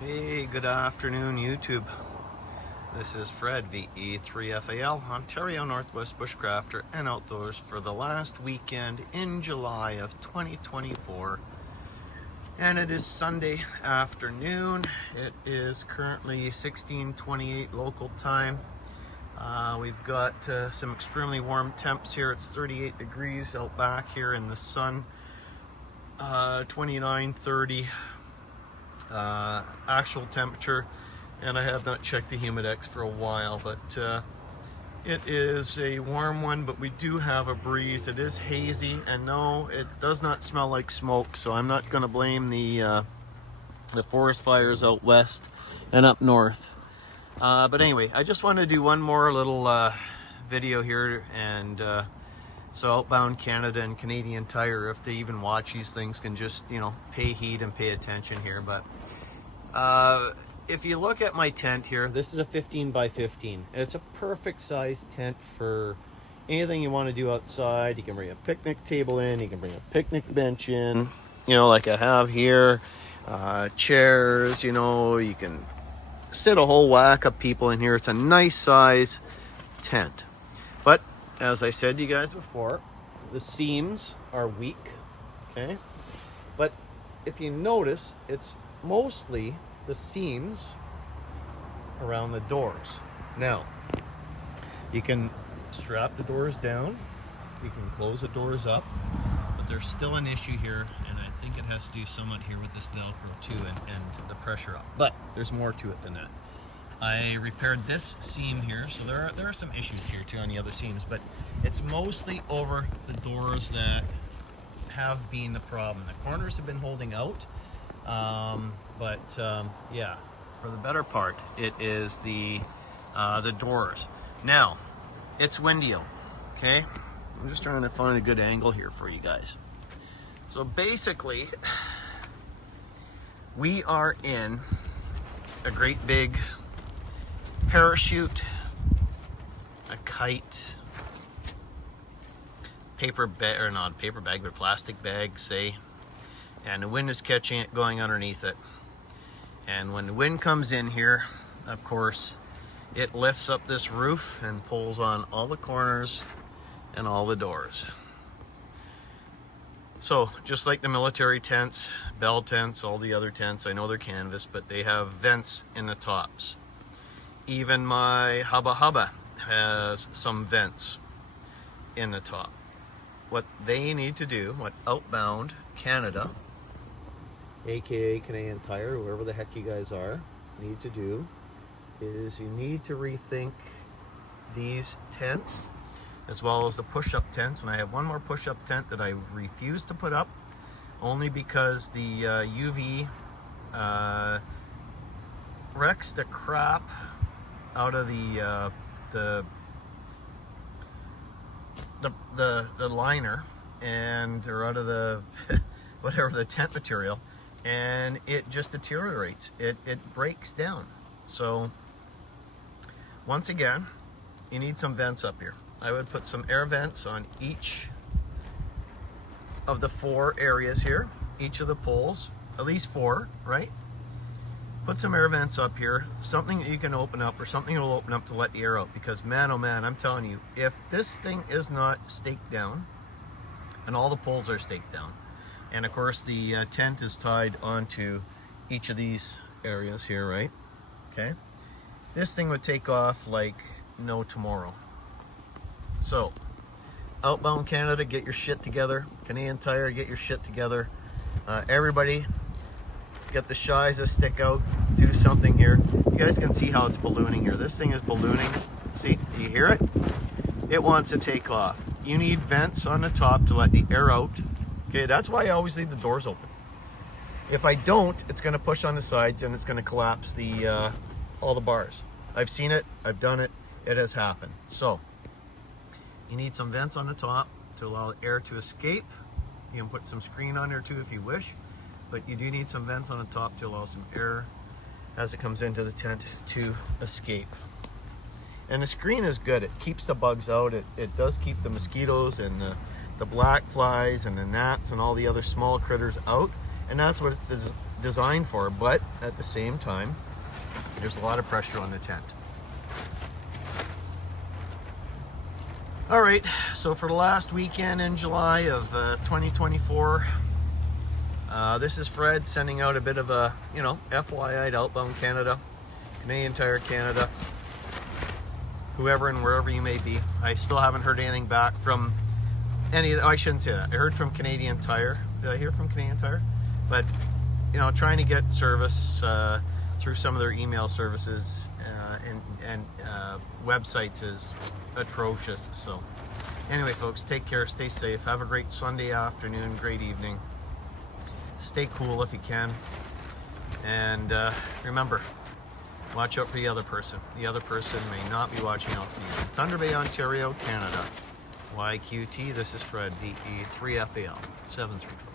Hey, good afternoon, YouTube. This is Fred, VE3FAL, Ontario Northwest Bushcrafter and Outdoors for the last weekend in July of 2024. And it is Sunday afternoon. It is currently 16:28 local time. We've got some extremely warm temps here. It's 38 degrees out back here in the sun. 29, 30. Actual temperature, and I have not checked the Humidex for a while, but it is a warm one, but we do have a breeze. It is hazy, and no, it does not smell like smoke, so I'm not going to blame the forest fires out west and up north. But anyway, I just want to do one more little video here, and so Outbound Canada and Canadian Tire, if they even watch these things, can just, pay heed and pay attention here. But if you look at my tent here, this is a 15 by 15. It's a perfect size tent for anything you want to do outside. You can bring a picnic table in, you can bring a picnic bench in, like I have here, chairs, you can sit a whole whack of people in here. It's a nice size tent. But as I said to you guys before, the seams are weak, okay? But if you notice, it's mostly the seams around the doors. Now, you can strap the doors down, you can close the doors up, but there's still an issue here, and I think it has to do somewhat here with this Velcro too, and the pressure up. But there's more to it than that. I repaired this seam here, so there are some issues here too on the other seams, but it's mostly over the doors that have been the problem. The corners have been holding out, yeah, for the better part, it is the doors. Now, it's windy out, okay? I'm just trying to find a good angle here for you guys. So basically, we are in a great big parachute, a kite, paper bag, or not paper bag, but plastic bag, say, and the wind is catching it, going underneath it. And when the wind comes in here, of course, it lifts up this roof and pulls on all the corners and all the doors. So just like the military tents, bell tents, all the other tents, I know they're canvas, but they have vents in the tops. Even my Hubba Hubba has some vents in the top. What they need to do, what Outbound Canada, aka Canadian Tire, whoever the heck you guys are, need to do is you need to rethink these tents as well as the push-up tents. And I have one more push-up tent that I refuse to put up only because the UV wrecks the crap out of the liner, or out of the whatever the tent material, and it just deteriorates. It breaks down. So once again, you need some vents up here. I would put some air vents on each of the 4 areas here, each of the poles, at least 4, right? Put some air vents up here, something that you can open up, or something that will open up to let the air out, because man, oh man, I'm telling you, if this thing is not staked down, and all the poles are staked down, and of course the tent is tied onto each of these areas here, right? Okay, this thing would take off like no tomorrow. So Outbound Canada, get your shit together. Canadian Tire, get your shit together. Everybody, get the shies to stick out, do something here. You guys can see how it's ballooning here. This thing is ballooning. See, do you hear it? It wants to take off. You need vents on the top to let the air out. Okay, that's why I always leave the doors open. If I don't, it's gonna push on the sides and it's gonna collapse the all the bars. I've seen it, I've done it, it has happened. So, you need some vents on the top to allow air to escape. You can put some screen on there too if you wish, but you do need some vents on the top to allow some air as it comes into the tent to escape. And the screen is good. It keeps the bugs out. It does keep the mosquitoes and the black flies and the gnats and all the other small critters out. And that's what it's designed for, but at the same time, there's a lot of pressure on the tent. All right, so for the last weekend in July of 2024, this is Fred sending out a bit of a, FYI to Outbound Canada, Canadian Tire Canada, whoever and wherever you may be. I still haven't heard anything back from I shouldn't say that. I heard from Canadian Tire. Did I hear from Canadian Tire? But, trying to get service through some of their email services and websites is atrocious. So anyway, folks, take care, stay safe, have a great Sunday afternoon, great evening, stay cool if you can, and remember, watch out for the other person. The other person may not be watching out for you. Thunder Bay, Ontario, Canada. YQT, this is Fred, DE3FAL 735.